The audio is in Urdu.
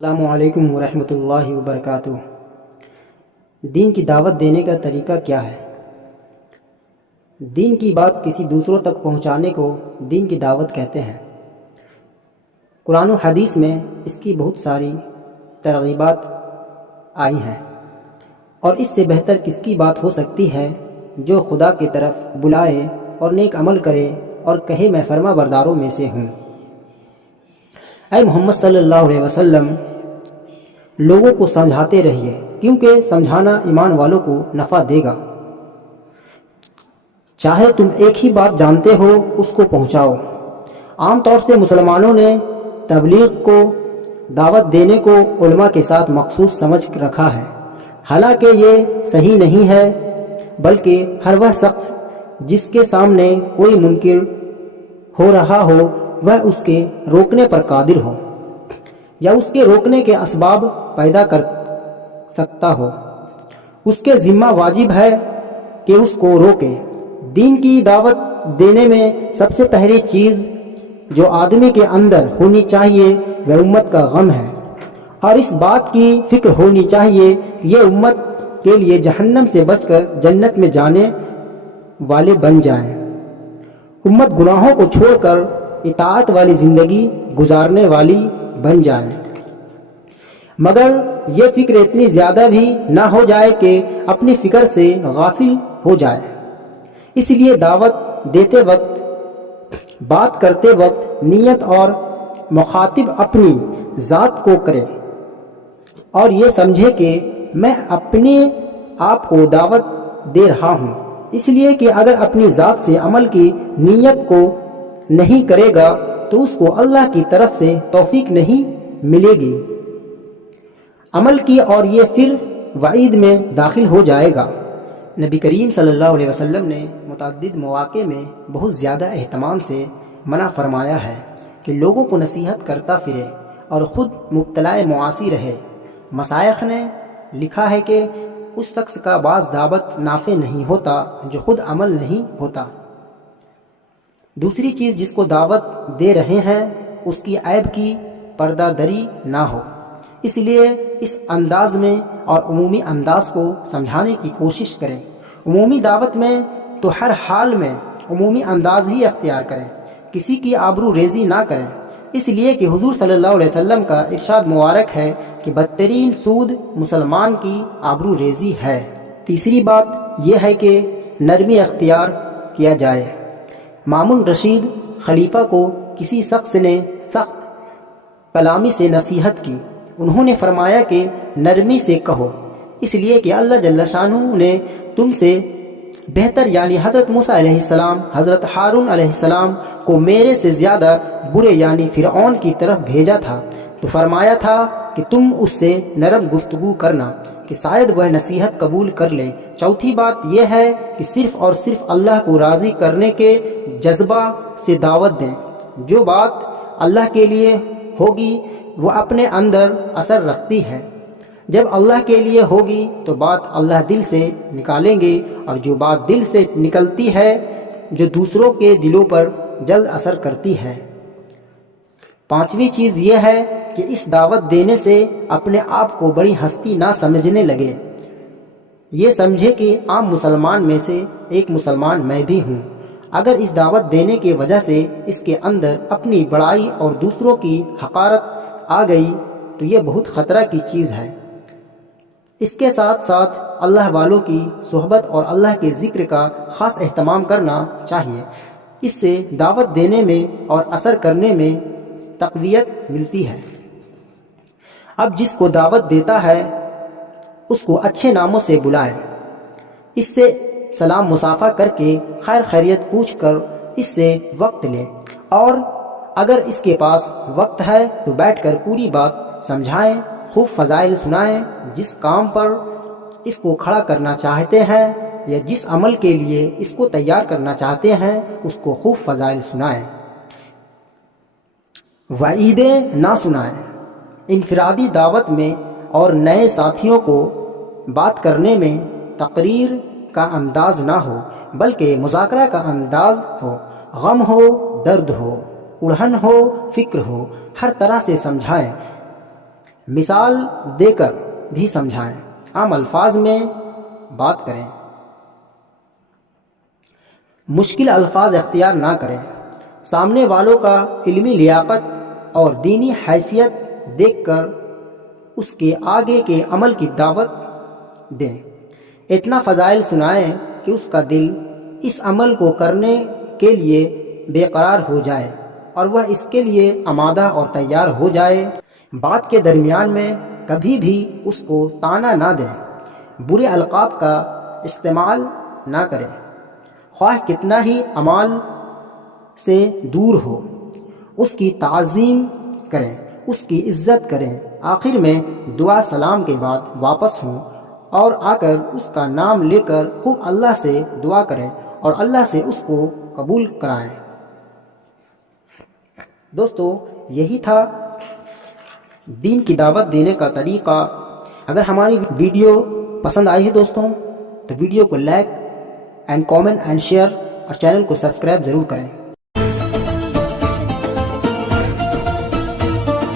السلام علیکم ورحمۃ اللہ وبرکاتہ۔ دین کی دعوت دینے کا طریقہ کیا ہے؟ دین کی بات کسی دوسروں تک پہنچانے کو دین کی دعوت کہتے ہیں۔ قرآن و حدیث میں اس کی بہت ساری ترغیبات آئی ہیں، اور اس سے بہتر کس کی بات ہو سکتی ہے جو خدا کی طرف بلائے اور نیک عمل کرے اور کہے میں فرما برداروں میں سے ہوں۔ اے محمد صلی اللہ علیہ وسلم، لوگوں کو سمجھاتے رہیے، کیونکہ سمجھانا ایمان والوں کو نفع دے گا۔ چاہے تم ایک ہی بات جانتے ہو اس کو پہنچاؤ۔ عام طور سے مسلمانوں نے تبلیغ کو، دعوت دینے کو علماء کے ساتھ مخصوص سمجھ رکھا ہے، حالانکہ یہ صحیح نہیں ہے، بلکہ ہر وہ شخص جس کے سامنے کوئی منکر ہو رہا ہو وہ اس کے روکنے پر قادر ہو یا اس کے روکنے کے اسباب پیدا کر سکتا ہو، اس کے ذمہ واجب ہے کہ اس کو روکے۔ دین کی دعوت دینے میں سب سے پہلی چیز جو آدمی کے اندر ہونی چاہیے وہ امت کا غم ہے، اور اس بات کی فکر ہونی چاہیے کہ یہ امت کے لیے جہنم سے بچ کر جنت میں جانے والے بن جائیں، امت گناہوں کو چھوڑ کر اطاعت والی زندگی گزارنے والی بن جائیں، مگر یہ فکر اتنی زیادہ بھی نہ ہو جائے کہ اپنی فکر سے غافل ہو جائے۔ اس لیے دعوت دیتے وقت، بات کرتے وقت نیت اور مخاطب اپنی ذات کو کرے اور یہ سمجھے کہ میں اپنے آپ کو دعوت دے رہا ہوں، اس لیے کہ اگر اپنی ذات سے عمل کی نیت کو نہیں کرے گا تو اس کو اللہ کی طرف سے توفیق نہیں ملے گی عمل کی، اور یہ پھر وعید میں داخل ہو جائے گا۔ نبی کریم صلی اللہ علیہ وسلم نے متعدد مواقع میں بہت زیادہ اہتمام سے منع فرمایا ہے کہ لوگوں کو نصیحت کرتا پھرے اور خود مبتلا معاصی رہے۔ مشائخ نے لکھا ہے کہ اس شخص کا بعض دعوت نافع نہیں ہوتا جو خود عمل نہیں ہوتا۔ دوسری چیز جس کو دعوت دے رہے ہیں اس کی عیب کی پردہ دری نہ ہو، اس لیے اس انداز میں اور عمومی انداز کو سمجھانے کی کوشش کریں۔ عمومی دعوت میں تو ہر حال میں عمومی انداز ہی اختیار کریں، کسی کی آبرو ریزی نہ کریں، اس لیے کہ حضور صلی اللہ علیہ وسلم کا ارشاد مبارک ہے کہ بدترین سود مسلمان کی آبرو ریزی ہے۔ تیسری بات یہ ہے کہ نرمی اختیار کیا جائے۔ مامون رشید خلیفہ کو کسی شخص نے سخت کلامی سے نصیحت کی، انہوں نے فرمایا کہ نرمی سے کہو، اس لیے کہ اللہ جل شانہ نے تم سے بہتر یعنی حضرت موسیٰ علیہ السلام، حضرت ہارون علیہ السلام کو میرے سے زیادہ برے یعنی فرعون کی طرف بھیجا تھا، تو فرمایا تھا کہ تم اس سے نرم گفتگو کرنا کہ شاید وہ نصیحت قبول کر لے۔ چوتھی بات یہ ہے کہ صرف اور صرف اللہ کو راضی کرنے کے جذبہ سے دعوت دیں۔ جو بات اللہ کے لیے ہوگی وہ اپنے اندر اثر رکھتی ہے، جب اللہ کے لیے ہوگی تو بات اللہ دل سے نکالیں گے، اور جو بات دل سے نکلتی ہے جو دوسروں کے دلوں پر جلد اثر کرتی ہے۔ پانچویں چیز یہ ہے کہ اس دعوت دینے سے اپنے آپ کو بڑی ہستی نہ سمجھنے لگے، یہ سمجھے کہ عام مسلمان میں سے ایک مسلمان میں بھی ہوں۔ اگر اس دعوت دینے کی وجہ سے اس کے اندر اپنی بڑائی اور دوسروں کی حقارت آ گئی تو یہ بہت خطرہ کی چیز ہے۔ اس کے ساتھ ساتھ اللہ والوں کی صحبت اور اللہ کے ذکر کا خاص اہتمام کرنا چاہیے، اس سے دعوت دینے میں اور اثر کرنے میں تقویت ملتی ہے۔ اب جس کو دعوت دیتا ہے اس کو اچھے ناموں سے بلائے، اس سے سلام مصافحہ کر کے خیر خیریت پوچھ کر اس سے وقت لے، اور اگر اس کے پاس وقت ہے تو بیٹھ کر پوری بات سمجھائیں، خوب فضائل سنائیں۔ جس کام پر اس کو کھڑا کرنا چاہتے ہیں یا جس عمل کے لیے اس کو تیار کرنا چاہتے ہیں اس کو خوب فضائل سنائیں، وعیدیں نہ سنائیں۔ انفرادی دعوت میں اور نئے ساتھیوں کو بات کرنے میں تقریر کا انداز نہ ہو بلکہ مذاکرہ کا انداز ہو، غم ہو، درد ہو، اڑھن ہو، فکر ہو، ہر طرح سے سمجھائیں۔ مثال دے کر بھی سمجھائیں، عام الفاظ میں بات کریں، مشکل الفاظ اختیار نہ کریں، سامنے والوں کا علمی لیاقت اور دینی حیثیت دیکھ کر اس کے آگے کے عمل کی دعوت دیں، اتنا فضائل سنائیں کہ اس کا دل اس عمل کو کرنے کے لیے بے قرار ہو جائے اور وہ اس کے لیے آمادہ اور تیار ہو جائے۔ بات کے درمیان میں کبھی بھی اس کو طعنہ نہ دیں، برے القاب کا استعمال نہ کریں، خواہ کتنا ہی اعمال سے دور ہو، اس کی تعظیم کریں، اس کی عزت کریں، آخر میں دعا سلام کے بعد واپس ہوں اور آ کر اس کا نام لے کر خوب اللہ سے دعا کریں اور اللہ سے اس کو قبول کرائیں۔ دوستو، یہی تھا دین کی دعوت دینے کا طریقہ۔ اگر ہماری ویڈیو پسند آئی ہے دوستوں تو ویڈیو کو like and comment and share اور چینل کو سبسکرائب ضرور کریں۔